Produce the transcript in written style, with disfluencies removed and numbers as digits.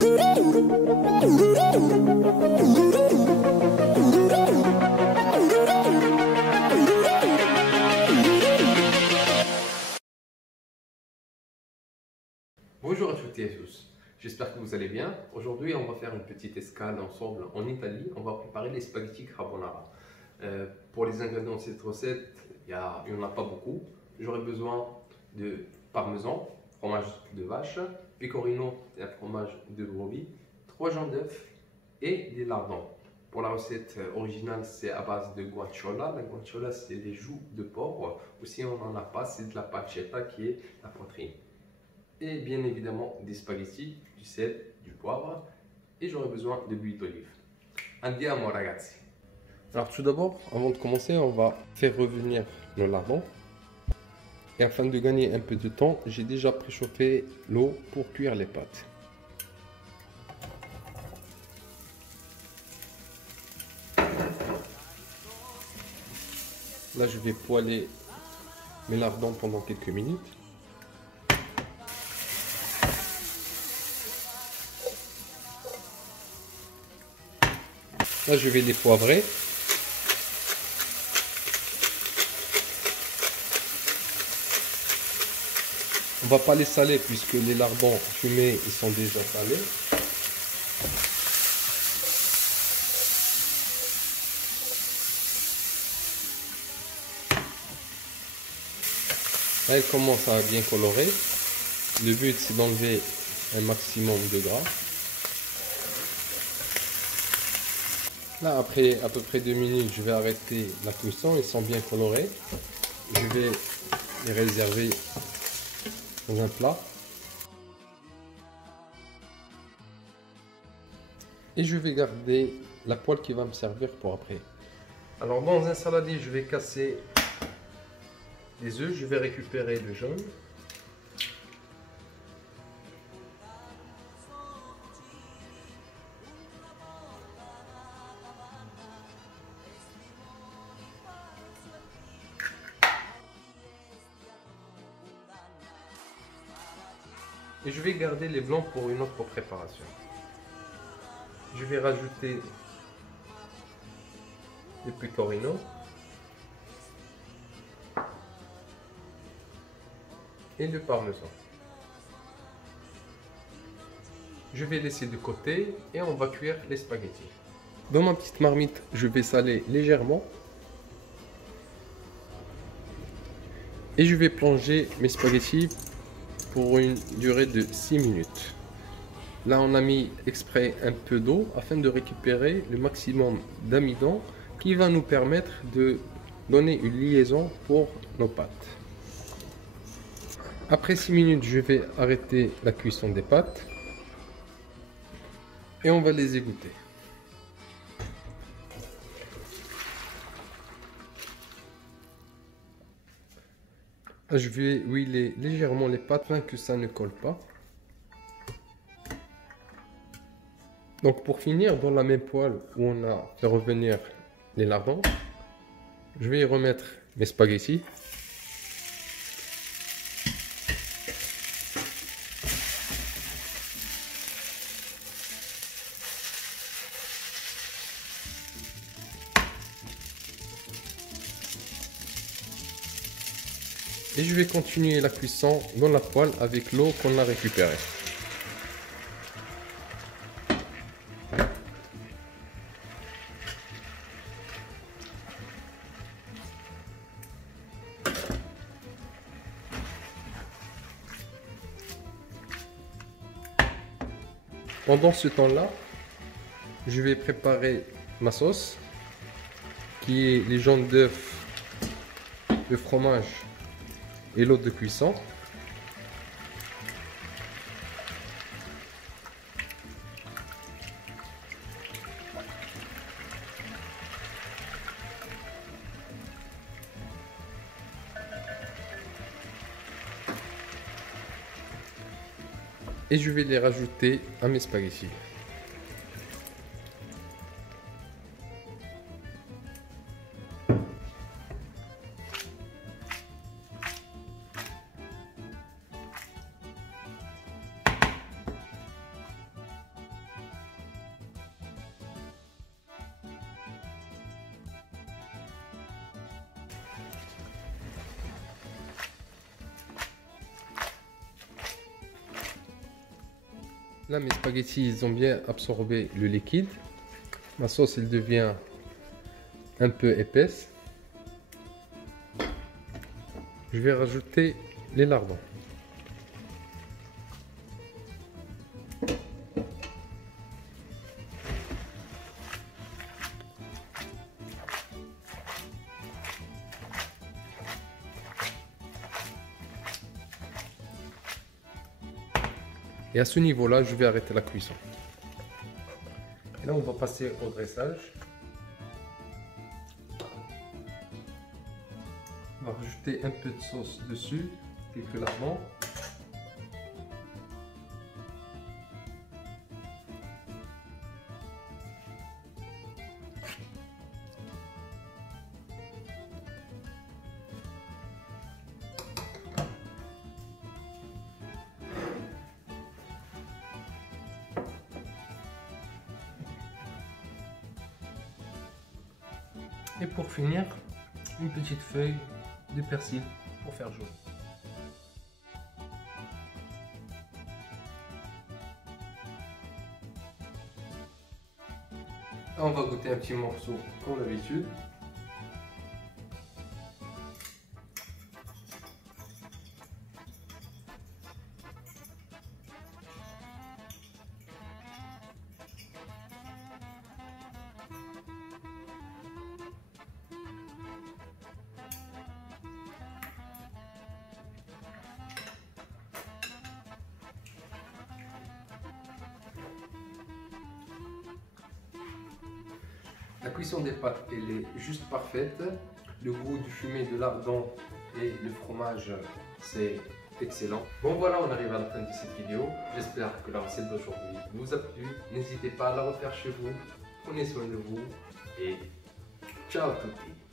Bonjour à toutes et à tous, j'espère que vous allez bien. Aujourd'hui, on va faire une petite escale ensemble en Italie. On va préparer les spaghettis carbonara. Pour les ingrédients de cette recette, il n'y en a pas beaucoup. J'aurai besoin de parmesan, fromage de vache, pecorino, un fromage de brebis, 3 jaunes d'œufs et des lardons. Pour la recette originale, c'est à base de guanciola. La guanciola, c'est des joues de porc. Ou si on n'en a pas, c'est de la pancetta qui est la poitrine. Et bien évidemment des spaghettis, du sel, du poivre, et j'aurai besoin de l'huile d'olive. Andiamo ragazzi. Alors tout d'abord, avant de commencer, on va faire revenir nos lardons. Et afin de gagner un peu de temps, j'ai déjà préchauffé l'eau pour cuire les pâtes. Là, je vais poêler mes lardons pendant quelques minutes. Là, je vais les poivrer. On va pas les saler puisque les lardons fumés, ils sont déjà salés. Là, ils commencent à bien colorer. Le but, c'est d'enlever un maximum de gras. Là, après à peu près 2 minutes, je vais arrêter la cuisson. Ils sont bien colorés. Je vais les réserver dans un plat. Et je vais garder la poêle qui va me servir pour après. Alors, dans un saladier, je vais casser les œufs. Je vais récupérer le jaune. Et je vais garder les blancs pour une autre préparation. Je vais rajouter le pecorino. Et le parmesan. Je vais laisser de côté et on va cuire les spaghettis. Dans ma petite marmite, je vais saler légèrement. Et je vais plonger mes spaghettis pour une durée de 6 minutes. Là, on a mis exprès un peu d'eau afin de récupérer le maximum d'amidon qui va nous permettre de donner une liaison pour nos pâtes. Après 6 minutes, je vais arrêter la cuisson des pâtes et on va les égoutter. Je vais huiler légèrement les pâtes afin que ça ne colle pas. Donc pour finir, dans la même poêle où on a fait revenir les lardons, je vais y remettre mes spaghettis. Et je vais continuer la cuisson dans la poêle avec l'eau qu'on a récupérée. Pendant ce temps-là, je vais préparer ma sauce qui est les jaunes d'œufs, le fromage et l'eau de cuisson. Et je vais les rajouter à mes spaghettis. Là, mes spaghettis, ils ont bien absorbé le liquide. Ma sauce, elle devient un peu épaisse. Je vais rajouter les lardons. Et à ce niveau-là, je vais arrêter la cuisson. Et là, on va passer au dressage. On va rajouter un peu de sauce dessus, quelques lardons. Et pour finir, une petite feuille de persil pour faire jaune. Là, on va goûter un petit morceau comme d'habitude. La cuisson des pâtes, elle est juste parfaite. Le goût du fumé de lardon et le fromage, c'est excellent. Bon voilà, on arrive à la fin de cette vidéo. J'espère que la recette d'aujourd'hui vous a plu. N'hésitez pas à la refaire chez vous. Prenez soin de vous et ciao à tous.